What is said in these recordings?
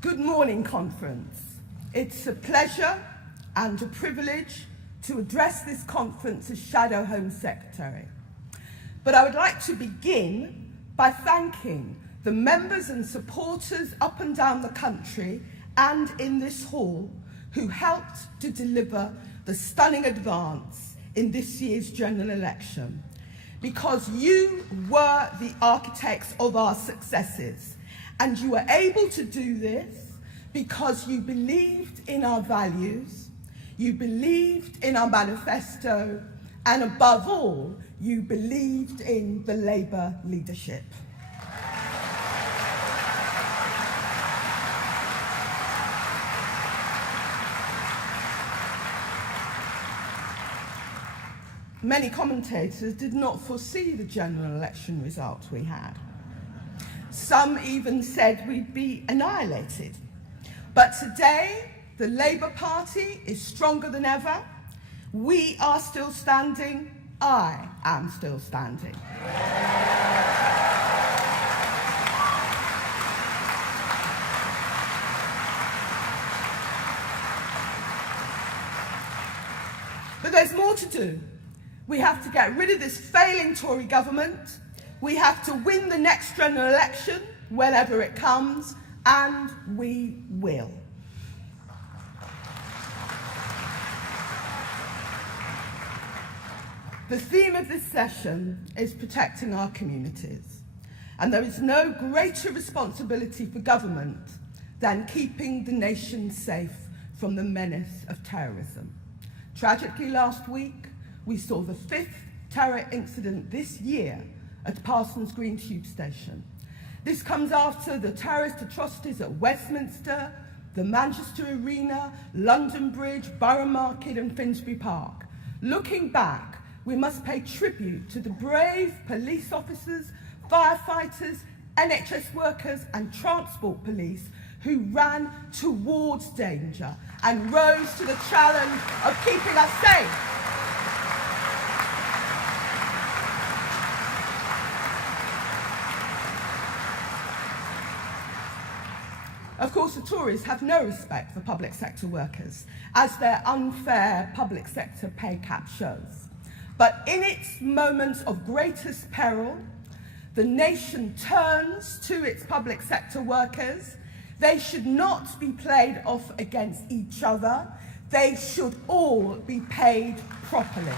Good morning, conference. It's a pleasure and a privilege to address this conference as Shadow Home Secretary. But I would like to begin by thanking the members and supporters up and down the country and in this hall who helped to deliver the stunning advance in this year's general election, because you were the architects of our successes. And you were able to do this because you believed in our values, you believed in our manifesto, and above all, you believed in the Labour leadership. Many commentators did not foresee the general election result we had. Some even said we'd be annihilated. But today, the Labour Party is stronger than ever. We are still standing. I am still standing. But there's more to do. We have to get rid of this failing Tory government. We have to win the next general election, whenever it comes, and we will. The theme of this session is protecting our communities, and there is no greater responsibility for government than keeping the nation safe from the menace of terrorism. Tragically, last week, we saw the 5th terror incident this year at Parsons Green Tube Station. This comes after the terrorist atrocities at Westminster, the Manchester Arena, London Bridge, Borough Market and Finsbury Park. Looking back, we must pay tribute to the brave police officers, firefighters, NHS workers and transport police who ran towards danger and rose to the challenge of keeping us safe. Of course, the Tories have no respect for public sector workers, as their unfair public sector pay cap shows. But in its moments of greatest peril, the nation turns to its public sector workers. They should not be played off against each other. They should all be paid properly.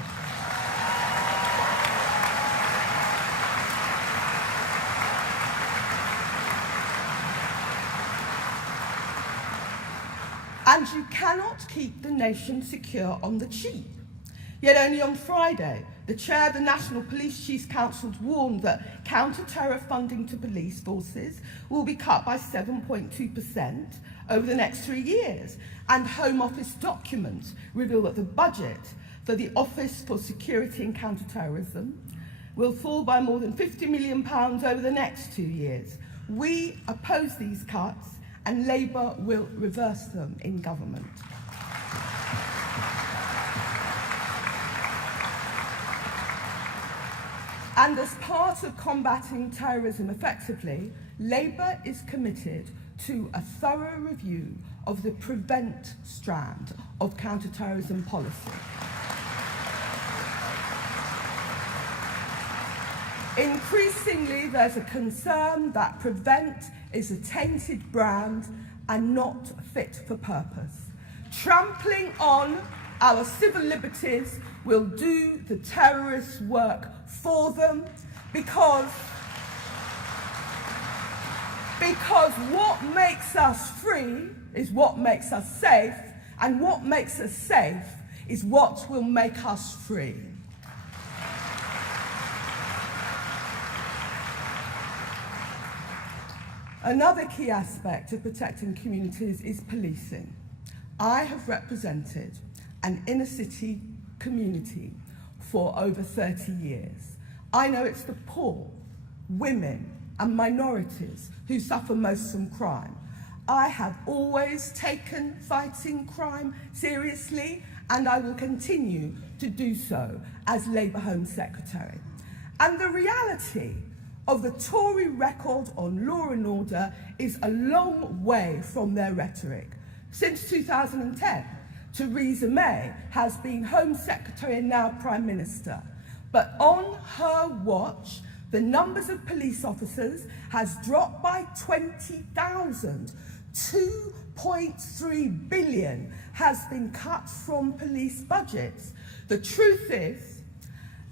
And you cannot keep the nation secure on the cheap. Yet only on Friday, the chair of the National Police Chiefs Council warned that counter-terror funding to police forces will be cut by 7.2% over the next 3 years. And Home Office documents reveal that the budget for the Office for Security and Counter-Terrorism will fall by more than £50 million over the next 2 years. We oppose these cuts, and Labour will reverse them in government. And as part of combating terrorism effectively, Labour is committed to a thorough review of the prevent strand of counter-terrorism policy. Increasingly, there's a concern that prevent is a tainted brand and not fit for purpose. Trampling on our civil liberties will do the terrorists' work for them because what makes us free is what makes us safe, and what makes us safe is what will make us free. Another key aspect of protecting communities is policing. I have represented an inner city community for over 30 years. I know it's the poor, women and minorities who suffer most from crime. I have always taken fighting crime seriously, and I will continue to do so as Labour Home Secretary. And the reality of the Tory record on law and order is a long way from their rhetoric. Since 2010, Theresa May has been Home Secretary and now Prime Minister. But on her watch, the numbers of police officers has dropped by 20,000. 2.3 billion has been cut from police budgets. The truth is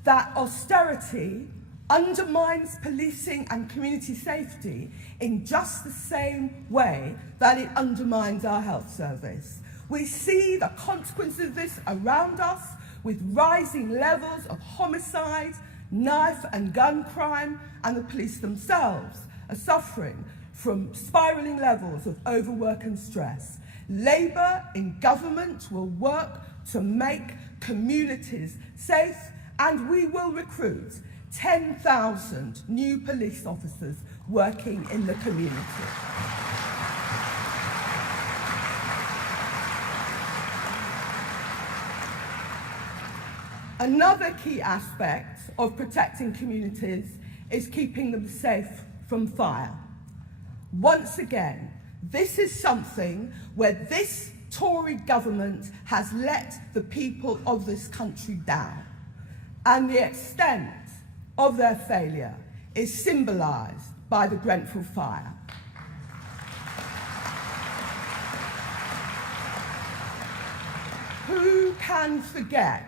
that austerity undermines policing and community safety in just the same way that it undermines our health service. We see the consequences of this around us with rising levels of homicide, knife and gun crime, and the police themselves are suffering from spiralling levels of overwork and stress. Labour in government will work to make communities safe, and we will recruit 10,000 new police officers working in the community. Another key aspect of protecting communities is keeping them safe from fire. Once again, this is something where this Tory government has let the people of this country down, and the extent of their failure is symbolised by the Grenfell fire. Who can forget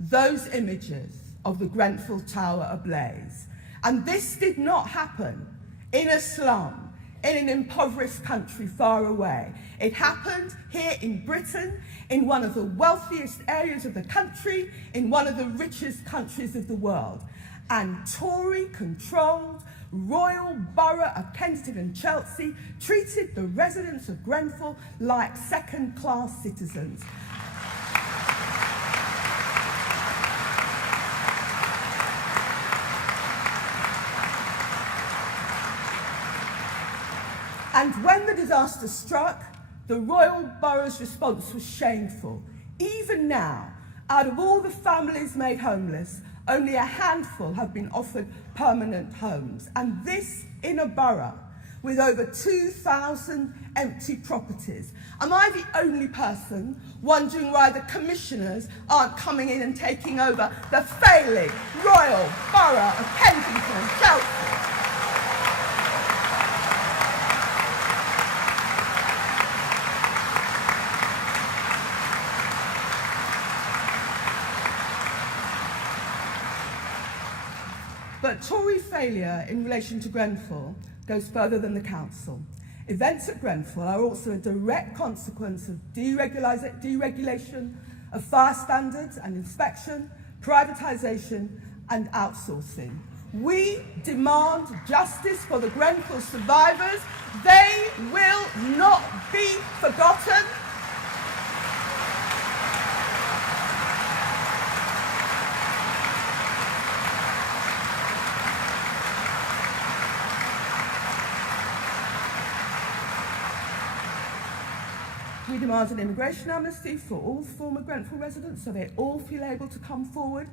those images of the Grenfell Tower ablaze? And this did not happen in a slum, in an impoverished country far away. It happened here in Britain, in one of the wealthiest areas of the country, in one of the richest countries of the world. And Tory-controlled Royal Borough of Kensington and Chelsea treated the residents of Grenfell like second-class citizens. And when the disaster struck, the Royal Borough's response was shameful. Even now, out of all the families made homeless, only a handful have been offered permanent homes. And this in a borough with over 2,000 empty properties. Am I the only person wondering why the commissioners aren't coming in and taking over the failing Royal Borough of Kensington and Chelsea? But Tory failure in relation to Grenfell goes further than the council. Events at Grenfell are also a direct consequence of deregulation of fire standards and inspection, privatisation and outsourcing. We demand justice for the Grenfell survivors. They will not be forgotten. We demand an immigration amnesty for all former Grenfell residents so they all feel able to come forward.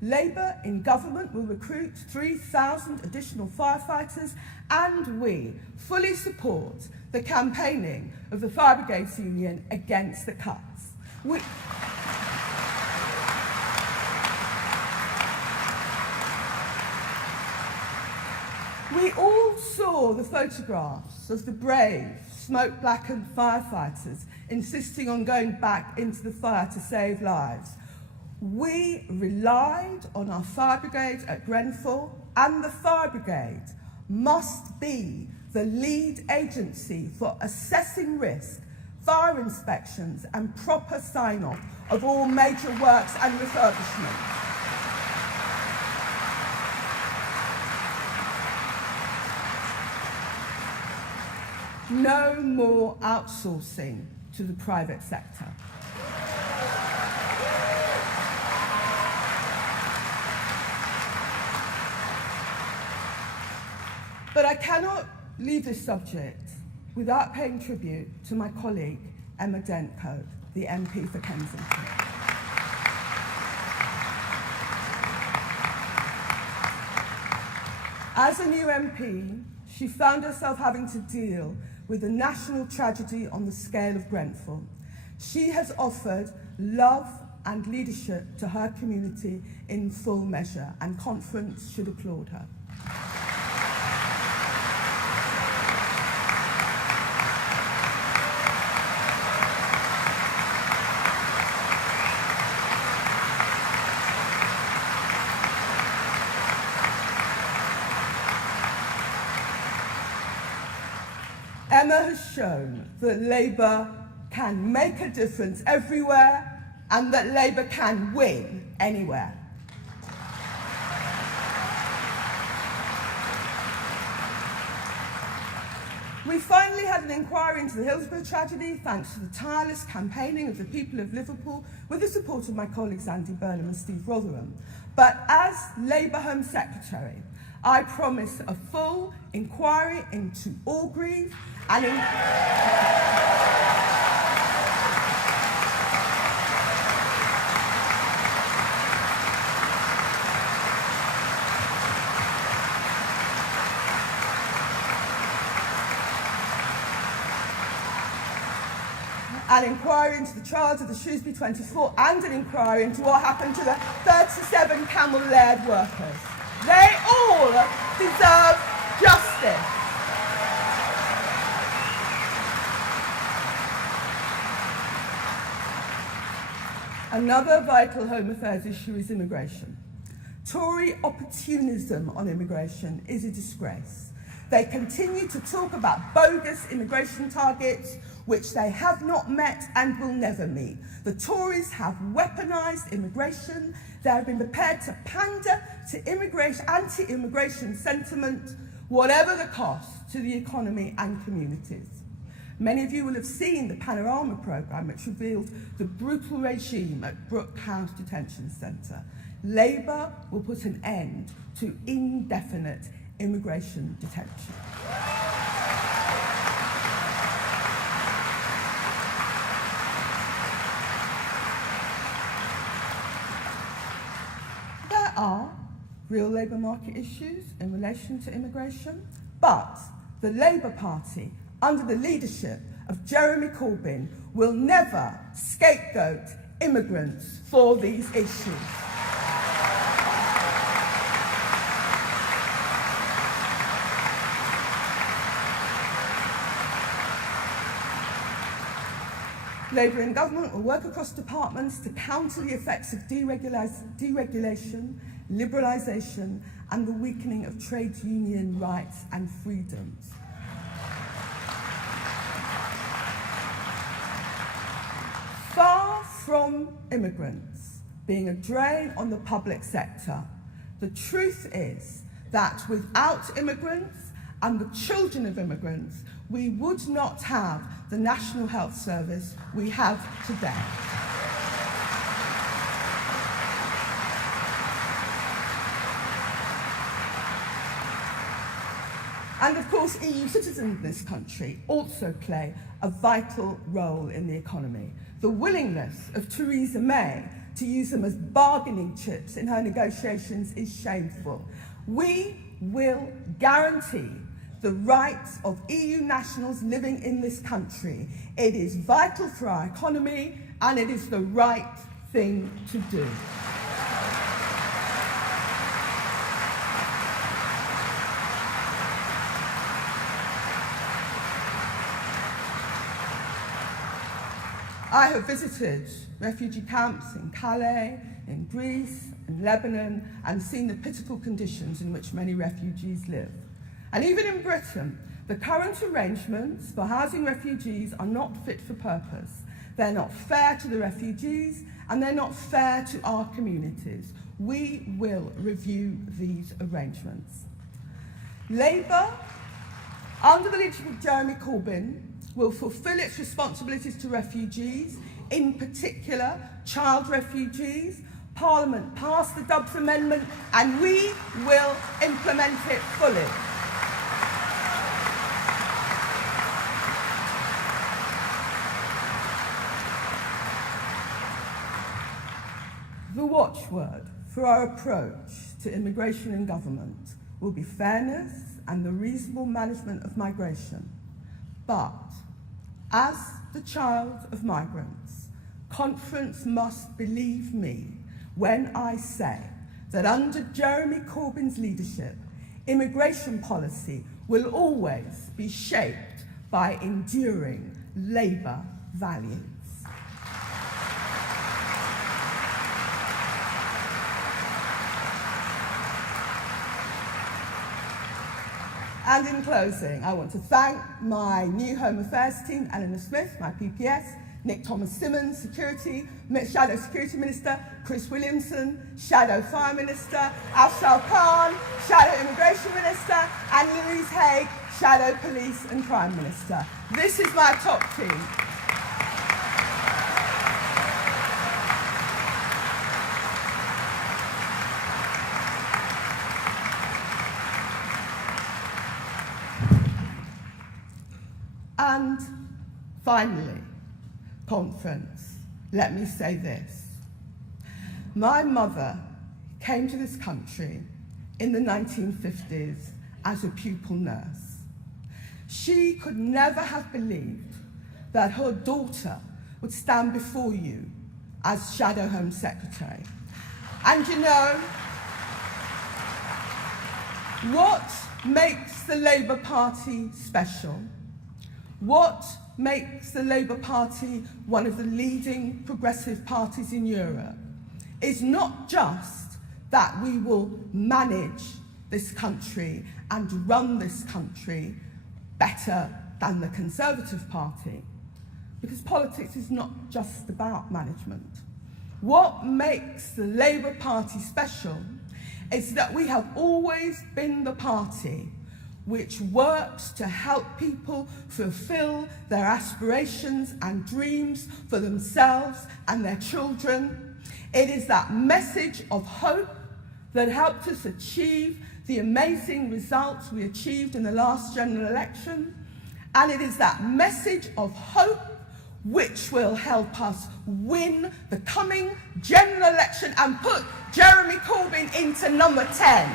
Labour in government will recruit 3,000 additional firefighters, and we fully support the campaigning of the Fire Brigades Union against the cuts. We all saw the photographs of the brave, smoke-blackened firefighters insisting on going back into the fire to save lives. We relied on our fire brigade at Grenfell, and the fire brigade must be the lead agency for assessing risk, fire inspections and proper sign-off of all major works and refurbishments. No more outsourcing to the private sector. But I cannot leave this subject without paying tribute to my colleague, Emma Dentcote, the MP for Kensington. As a new MP, she found herself having to deal with a national tragedy on the scale of Grenfell. She has offered love and leadership to her community in full measure, and conference should applaud her. Emma has shown that Labour can make a difference everywhere and that Labour can win anywhere. We finally had an inquiry into the Hillsborough tragedy thanks to the tireless campaigning of the people of Liverpool with the support of my colleagues Andy Burnham and Steve Rotherham. But as Labour Home Secretary, I promise a full inquiry into Orgreave and an inquiry into the trials of the Shrewsbury 24 and an inquiry into what happened to the 37 Camel Laird workers. They all deserve justice. Another vital Home Affairs issue is immigration. Tory opportunism on immigration is a disgrace. They continue to talk about bogus immigration targets, which they have not met and will never meet. The Tories have weaponised immigration. They have been prepared to pander to anti-immigration sentiment, whatever the cost to the economy and communities. Many of you will have seen the Panorama programme, which revealed the brutal regime at Brook House Detention Centre. Labour will put an end to indefinite immigration detention. There are real labour market issues in relation to immigration, but the Labour Party, under the leadership of Jeremy Corbyn, will never scapegoat immigrants for these issues. Labour in government will work across departments to counter the effects of deregulation, liberalisation, and the weakening of trade union rights and freedoms. Far from immigrants being a drain on the public sector, the truth is that without immigrants and the children of immigrants, we would not have the National Health Service we have today. And of course, EU citizens in this country also play a vital role in the economy. The willingness of Theresa May to use them as bargaining chips in her negotiations is shameful. We will guarantee the rights of EU nationals living in this country. It is vital for our economy, and it is the right thing to do. I have visited refugee camps in Calais, in Greece, in Lebanon, and seen the pitiful conditions in which many refugees live. And even in Britain, the current arrangements for housing refugees are not fit for purpose. They're not fair to the refugees, and they're not fair to our communities. We will review these arrangements. Labour, under the leadership of Jeremy Corbyn, will fulfil its responsibilities to refugees, in particular child refugees. Parliament passed the Dubs Amendment, and we will implement it fully. The watchword for our approach to immigration and government will be fairness and the reasonable management of migration. But as the child of migrants, conference must believe me when I say that under Jeremy Corbyn's leadership, immigration policy will always be shaped by enduring Labour values. And in closing, I want to thank my new Home Affairs team, Eleanor Smith, my PPS, Nick Thomas-Simmons, Shadow Security Minister, Chris Williamson, Shadow Fire Minister, Afshal Khan, Shadow Immigration Minister, and Louise Haigh, Shadow Police and Crime Minister. This is my top team. And finally, conference, let me say this. My mother came to this country in the 1950s as a pupil nurse. She could never have believed that her daughter would stand before you as Shadow Home Secretary. And you know, what makes the Labour Party special? What makes the Labour Party one of the leading progressive parties in Europe is not just that we will manage this country and run this country better than the Conservative Party, because politics is not just about management. What makes the Labour Party special is that we have always been the party which works to help people fulfill their aspirations and dreams for themselves and their children. It is that message of hope that helped us achieve the amazing results we achieved in the last general election. And it is that message of hope which will help us win the coming general election and put Jeremy Corbyn into number 10.